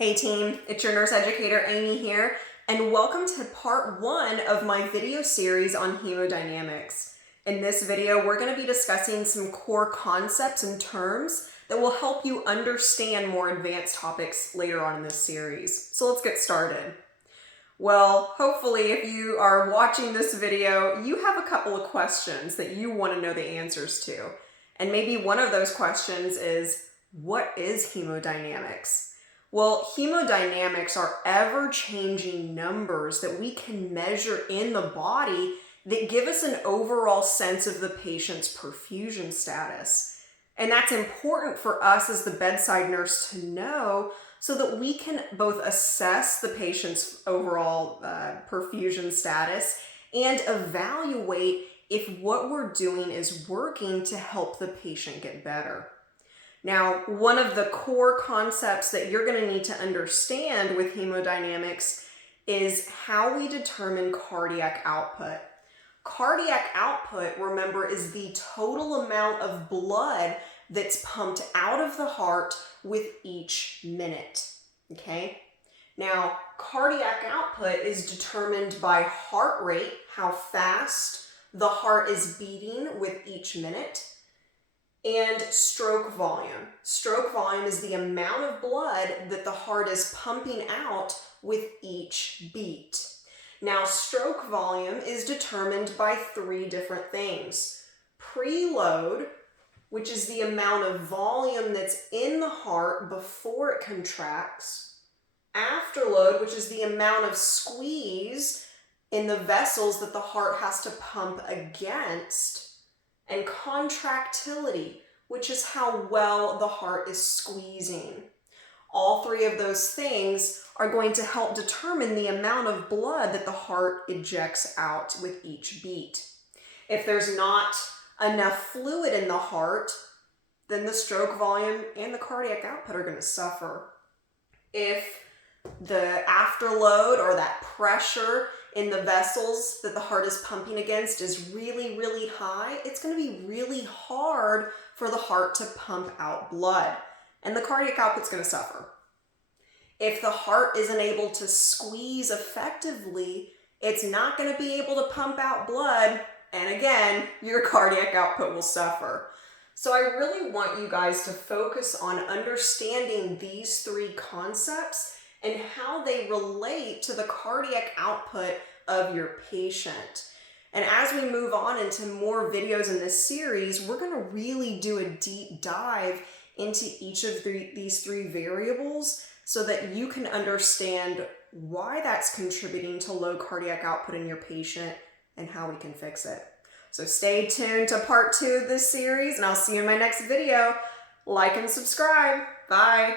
Hey team, it's your nurse educator Amy here, and welcome to part 1 of my video series on hemodynamics. In this video, we're going to be discussing some core concepts and terms that will help you understand more advanced topics later on in this series. So let's get started. Well, hopefully if you are watching this video, you have a couple of questions that you want to know the answers to. And maybe one of those questions is, what is hemodynamics? Well, hemodynamics are ever-changing numbers that we can measure in the body that give us an overall sense of the patient's perfusion status. And that's important for us as the bedside nurse to know so that we can both assess the patient's overall perfusion status and evaluate if what we're doing is working to help the patient get better. Now, one of the core concepts that you're going to need to understand with hemodynamics is how we determine cardiac output. Cardiac output, remember, is the total amount of blood that's pumped out of the heart with each minute, okay? Now, cardiac output is determined by heart rate, how fast the heart is beating with each minute, and stroke volume. Stroke volume is the amount of blood that the heart is pumping out with each beat. Now, stroke volume is determined by 3 different things. Preload, which is the amount of volume that's in the heart before it contracts. Afterload, which is the amount of squeeze in the vessels that the heart has to pump against. And contractility, which is how well the heart is squeezing. All 3 of those things are going to help determine the amount of blood that the heart ejects out with each beat. If there's not enough fluid in the heart, then the stroke volume and the cardiac output are going to suffer. If the afterload or that pressure in the vessels that the heart is pumping against is really, really high, it's going to be really hard for the heart to pump out blood, and the cardiac output's going to suffer. If the heart isn't able to squeeze effectively, it's not going to be able to pump out blood, and again, your cardiac output will suffer. So I really want you guys to focus on understanding these 3 concepts and how they relate to the cardiac output of your patient. And as we move on into more videos in this series, we're going to really do a deep dive into each of these 3 variables so that you can understand why that's contributing to low cardiac output in your patient and how we can fix it. So stay tuned to part 2 of this series, and I'll see you in my next video. Like and subscribe. Bye.